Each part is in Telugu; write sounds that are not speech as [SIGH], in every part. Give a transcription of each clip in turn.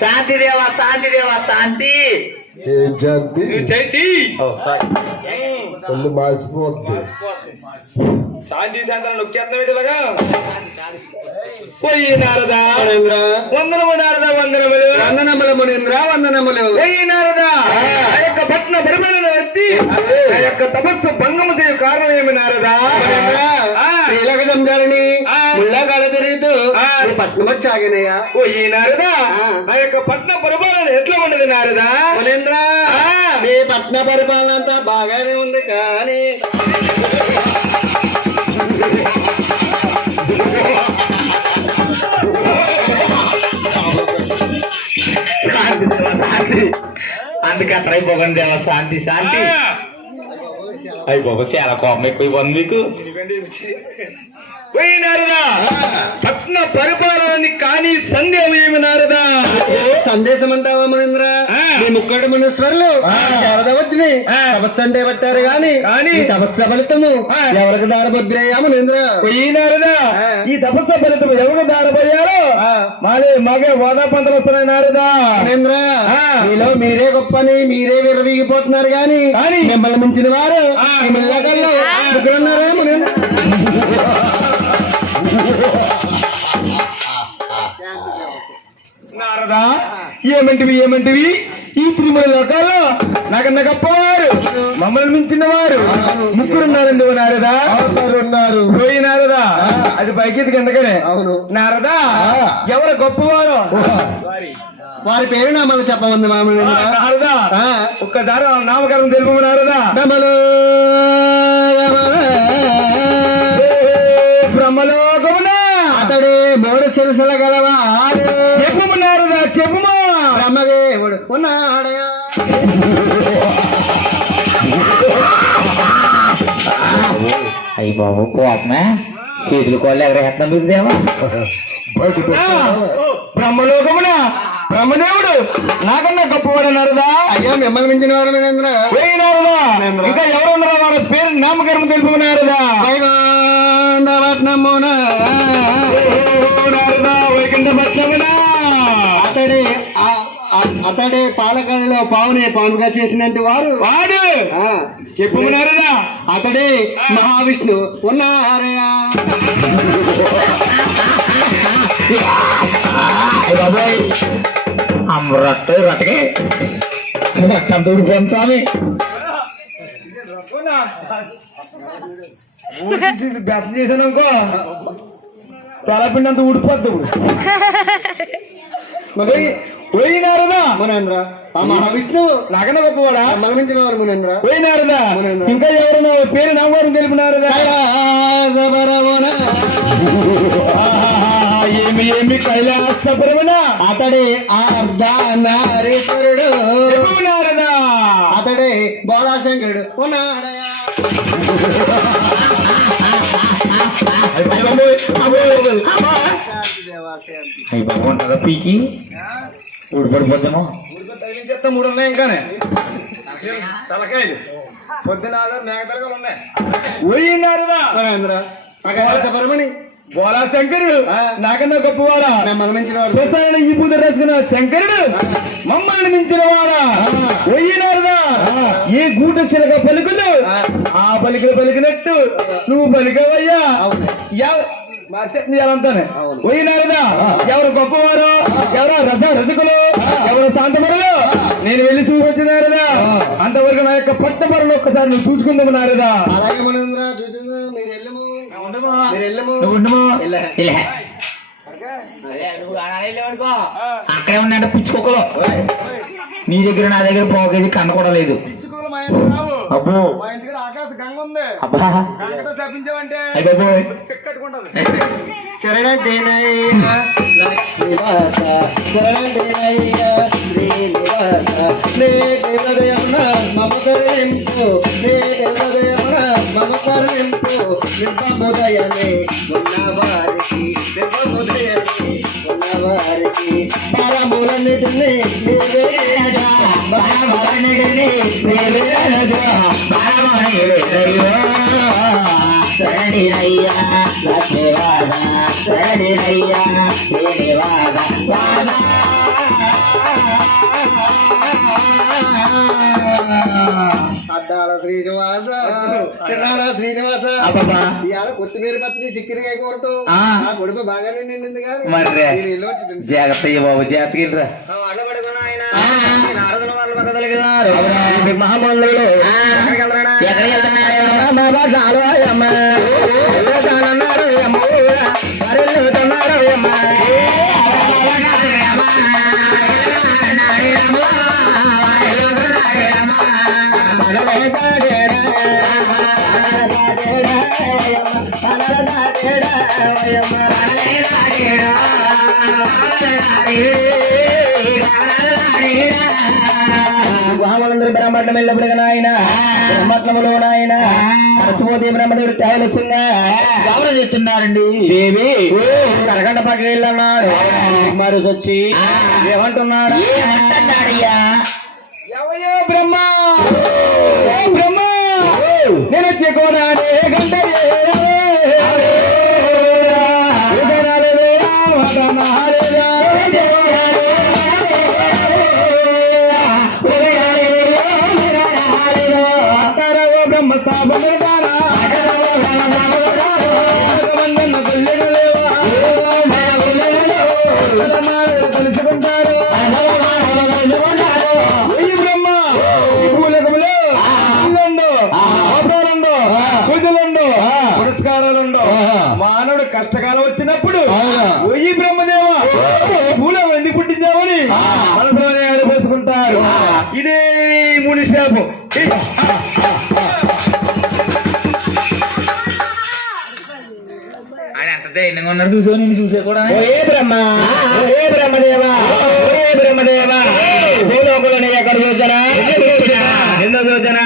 శాంతి దేవా శాంతి దేవా శాంతి. ఏం శాంతి? చైతి ఒళ్ళు మాసిపోద్ది. శాంతి శాంతి నొక్కేద్దాం ఇలాగా? పోయి నారదా. వందనము నారదా వందనములు. వందనములు మణేంద్ర వందనములు. పోయి నారదా. ఆ. యొక్క పట్న పరిమళను వచ్చి ఆ యొక్క తపస్సు భంగము చేయ కారణం ఏమి నారదా ఆ. శ్రీలగదం గారిని ఆ. ముళ్ళగాడ తిరుగుతూ ఆ. ఈ పట్నం వచ్చి ఆగినయ్యా పోయి నారదా? ఆ. ఆ యొక్క పట్న పరిపాలన ఎట్లా ఉండదు నారదా? మణేంద్ర ఆ. మీ పట్న పరిపాలన అంతా బాగానే ఉంది కానీ అందుకే అట్లా అయిపోకండి దేవా శాంతి శాంతి. అయిపోక చాలా కోపం ఎక్కువైపోయింది మీకు. పోయినారుదా పట్న పరిపాలనని కానీ సందేహం ఏమి నారదా సందేశం అంటావా మణేంద్ర ఆ. మీ ముక్కడి మునీశ్వరులు శారదవద్దిని ఆ. తపస్సు అంటే పట్టారు గాని కానీ ఈ తపస్సు ఫలితము ఆ. ఎవరికి దారభద్రయ్యా మణేంద్ర పోయినారుదా. ఈ తపస్సు ఫలితం ఎవరు దారపోయారో ఆ. మాదే మగే వాదా పంటలు వస్తున్నాయి నారదా మణేంద్ర ఆ. మీలో మీరే గొప్పని మీరే విర్రవీగిపోతున్నారు గాని కానీ మిమ్మల్ని మించిన వారు మిల్లకల్లో ముగ్గురున్నారా మణేంద్ర నారదా? ఏమంటివి ఏమంటివి? ఈ తిరుమల లోకాల్లో నాకన్నా గొప్పవారు మమ్మల్ని మించిన వారు ముగ్గురున్నారండి ఓ నారదా? ఉన్నారు పోయి నారదా అది పైకి కిందకనే అవును. నారదా ఎవరు గొప్పవారు? వారి. పేరు నామాలు చెప్పమంది మా ఆ, మణేంద్ర నారదా. ఒక్కసారి నామకరణం తెలుపు నారదా? డమలు. బ్రహ్మలోకమున? అతడే మూడు శిరసల గలవారు. చెప్పుము? నారదా చెప్పుమా బ్రహ్మదేవుడు ఉన్నాడయా అయ్యి బాబు కోపమే? చేతులు కోళ్ళు ఎగరేస్తున్నాం చూద్దామా బ్రహ్మలోకమున బ్రహ్మదేవుడు నాకన్నా గొప్పవాడు నారదా అయ్యా మిమ్మల్ని మించిన వారు మీరేంద్ర పోయి నారదా ఇంకా ఎవరు ఉన్నారో వాళ్ళ పేరు నామకరణం తెలుపు నారదా వైకుంఠపట్నమున నారదా వైకుంఠ పట్నమున అతడే అతడే పాలకడలో పావునే పాముగా చేసినట్టు వారు. వాడు! ఆ, చెప్పు నారదా అతడే మహావిష్ణు. ఉన్నారయా అమ్మ రొట్టె రొట్టెకి. రక్తం తోడిపోయింది స్వామి. బెస్ట్ చేశాను అనుకో తలపిండి అంత ఊడిపోద్ది. ఇప్పుడు పోయినారదా మునేంద్ర. ఆ మహావిష్ణువు నాకన్నా గొప్పవాడా? మించిన వారు మునేంద్ర. పోయినారదా. ఇంకా ఎవరు పేరు నామకరణం తెలిపినారదా ఏమి ఏమి కైలాసపురమున? అతడే అర్ధనారీశ్వరుడు చెప్పునారదా అతడే బోళాశంకరుడు ఉన్నాడయా? [LAUGHS] అయ్యి పీకి ఊడిపడిపోతామో తగిలించేస్తా మూడు ఉన్నాయి ఇంకానే తలకాయలు పొద్దున మేక ఉన్నాయి పోయినారదా బోలా శంకరుడు ఆ. నాకన్నా గొప్పవాడా మిమ్మల్ని మించిన ఈ పూజ రచుకున్న శంకరుడు మమ్మల్ని మించిన వాడా పోయినారుదా ఏ గూట శిలక పలుకులు ఆ. పలికలు పలికినట్టు నువ్వు పలికవయ్యా పోయినారుదా ఎవరు గొప్పవారు? ఎవరు రథ రజకులు? ఎవరు శాంతమరులు? నేను వెళ్ళి చూసొచ్చినారుదా అంతవరకు నా యొక్క పట్టమరులు ఒక్కసారి నువ్వు చూసుకుందాము నారదా. అలాగే అక్కడే ఉన్నాడు పిచ్చుకోకలు. నీ దగ్గర నా దగ్గర పావు కేజీ కన్న కూడా లేదు. అబ్బో. శరణదేనయ్య లక్ష్మీవాస. శరణదేనయ్య శ్రీనివాస. నేటి హృదయమున మమ కరుణింపు నేటి హృదయమున మమ కరుణింపు నిర్మముదయనే ఉన్నవారికి. నిర్మముదయనే ఉన్నవారికి పరములన్నిటిని నీవే రాజా బాలమగనిడిని నీవేనగా, బాలమగనిడినయ్యో. శరణిరయ్యా, లక్ష్మీవాద, శరణిరయ్యా, శ్రీనివాద, వాద. అద్దాల శ్రీనివాస తిన్నాడా శ్రీనివాస అబ్బబ్బా ఇవాళ కొత్తిమీర పచ్చడి చిక్కిరికాయ కూరతో ఆ. నా కొడుకు బాగానే నిండింది కానీ మరి రే. నేను ఇల్లు వచ్చి తింటా. జాగ్రత్త అయ్య బాబు జాగ్రత్తగా మహామందులు ఎక్కడికి వెళ్తున్నారు గుహమందరూ బ్రహ్మట్లం వెళ్ళినప్పుడు నాయన. బ్రహ్మట్లములో నాయన. సరస్వతి బ్రహ్మదేవుడు గమనం చేస్తున్నారండి. దేవి. అరగంట పక్కకి వెళ్ళన్నాడు. మరి వచ్చి ఏమంటున్నాడు? ఎవయో బ్రహ్మ? బ్రహ్మ! నేను వచ్చి కూడా గంట మనసులోనే ఆడిపోసుకుంటారు ఇదే ముని శాపం ఉన్నారు చూసే నిన్ను చూసే కూడా ఏ బ్రహ్మ ఏ బ్రహ్మదేవ ఏ బ్రహ్మదేవ. భూలోకులని ఎక్కడ చూసానా? ఎందుకు చూసానా.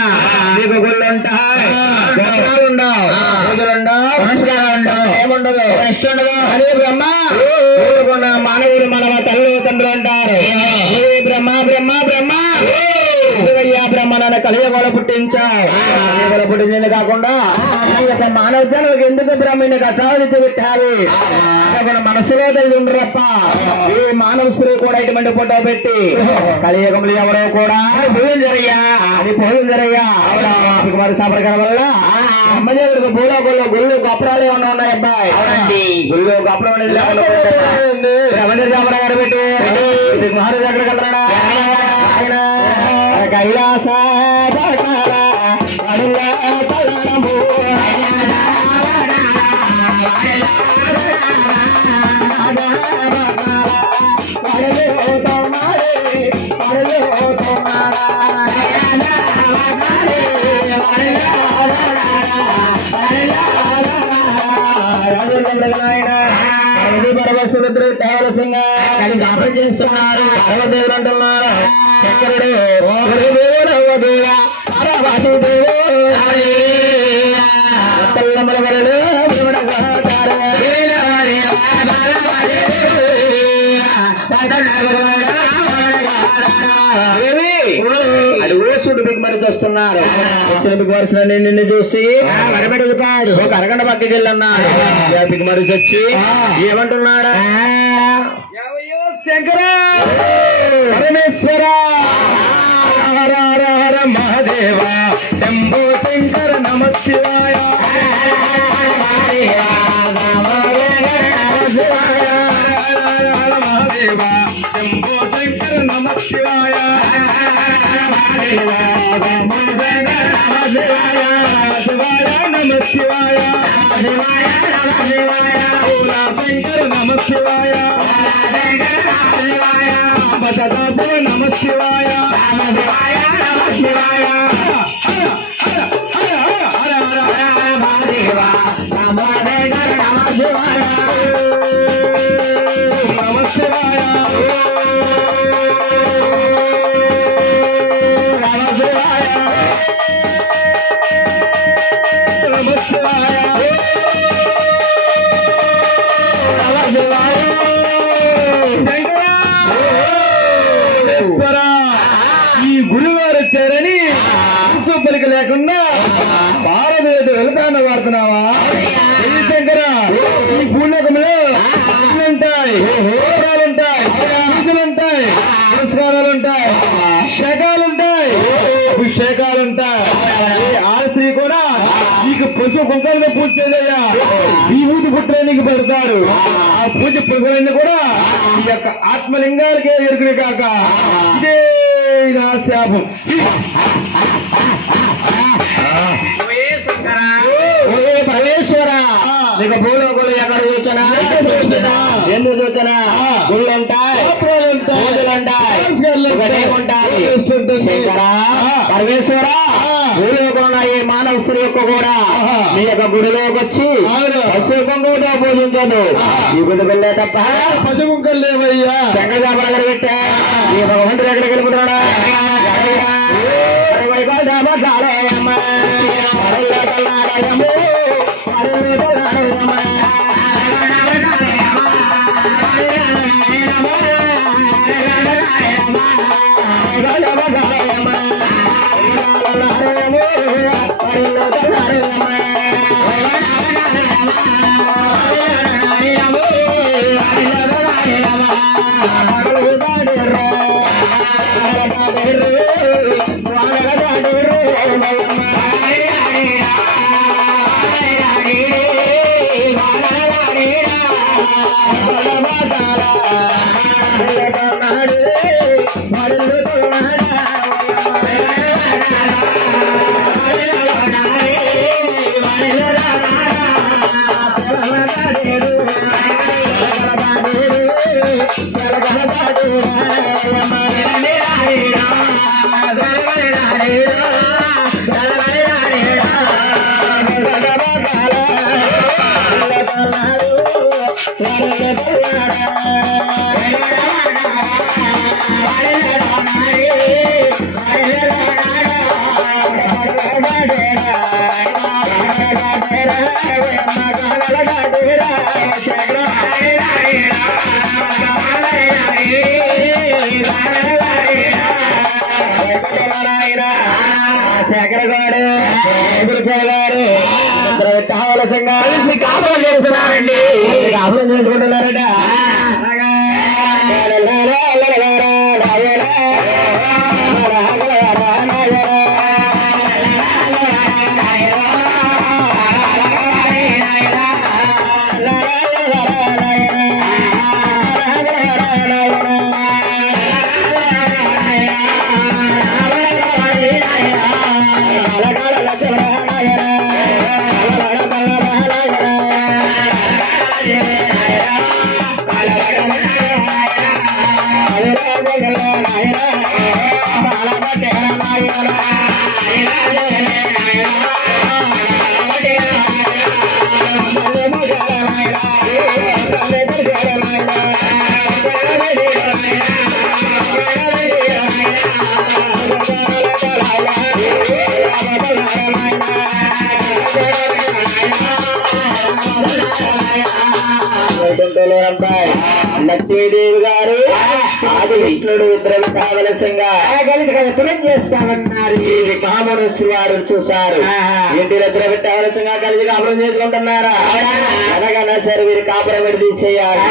నీకు గుళ్ళు ఉంటాయి గోపురాలు ఉండవు. పూజలు ఉండవు. పురస్కారాలు ఉండవు ఏముండదు రెస్ట్ ఉండదు అదే బ్రహ్మ ఊరుకున్న మానవుడు మన తల్లి తండ్రులు అంటారు ఏ బ్రహ్మ బ్రహ్మ బ్రహ్మ ఇదిగయ్యా బ్రహ్మ నన్ను కలియగోల పుట్టించావు కలియగోల పుట్టించింది కాకుండా ఈ యొక్క మానవ జనులకు ఎందుకు బ్రహ్మని కష్టాలు పెట్టాలి మన మనసులో తెలిసి ఉండరప్ప. ఈ మానవ స్త్రీ కూడా ఇటువంటి ఫోటో పెట్టి కలియుగంలో ఎవరో కూడా భూజం జరయ్యా అది భూజం జరయ్యా మరి సఫరకర వల్ల అమ్మదేవుడికి భూలోకంలో గుళ్ళు గొప్పరాలు ఏమన్నా ఉన్నాయి అబ్బాయి గుళ్ళు గొప్పరం రమణ సఫర గారు పెట్టి మహారాజు ఎక్కడికి వెళ్తాడా ఆయన కైలాస పటాల అడుగుల తలనము. పడలో తోమాడే, పడలో తోమాడా. పరమశివుడు తేవలసింగా జ్ఞాపం చేస్తున్నారు పరమదేవుడు అంటున్నారు శంకరుడు దేవుడు దేవ పార్వతీ దేవుడు అది ఓసుడు మీకు మరి చూస్తున్నారు. వచ్చిన వరుస నిన్ను చూసి మరబెడుగుతాడు ఒక అరగంట పక్కకి వెళ్ళన్నాడు. మీకు మరి వచ్చి ఏమంటున్నాడు? శంకర! పరమేశ్వర! హర హర హర మహాదేవ! శంభో శంకర నమ శివాయ మహాదేవ! శంభో ఈ గురువారు వచ్చారని ఉప్పు పలిక లేకుండా భారతదేశం వెళతాన వాడుతున్నావా? నమ్మకంలో ఉంటాయి హోరాలు ఉంటాయి ఉంటాయి పురస్కారాలు ఉంటాయి శకాలు ఉంటాయి అభిషేకాలు ఉంటాయి ఆలస్త్రీ కూడా నీకు పశు కుంకాలతో పూజ చేయలేదా విభూతి పుట్టిన నీకు పెడతారు ఆ పూజ పురుషులన్నీ కూడా ఈ యొక్క ఆత్మలింగాలకే ఎరుగునే కాక ఇదే నా శాపం. ఎందుకు చూసినా గుళ్ళు ఉంటాయి పూజలు ఉంటాయి ఒకటే ఉంటాయి శంకరా, పరమేశ్వర భూలోకంలో మానవ స్త్రీ యొక్క కూడా నీ యొక్క గుడిలోకి వచ్చి పశుకుంకుతో పూజించదు. ఈ గుడి వెళ్ళే తప్ప పశుకుంకలు లేవయ్యా. శంకర దగ్గర పెట్టా ఈ భగవంతుడు ఎక్కడికి వెళ్ళిపోతున్నాడా? Thank you. కావలసింగా కాపురం చేస్తున్నారండి. కాపురం చేసుకుంటున్నారట లక్ష్మీదేవి గారు. ఆది విష్ణుడు ఇద్దరు కావలసింగా కలిసి కవిత్వం చేస్తామన్నారు. ఈ కామనశ్రీ వారు చూశారు. ఇంటి దగ్గర పెట్టవలసింగా కలిసి కాపురం చేసుకుంటున్నారా? అనగానే సరే వీరి కాపురం విడిదీసేయాలి.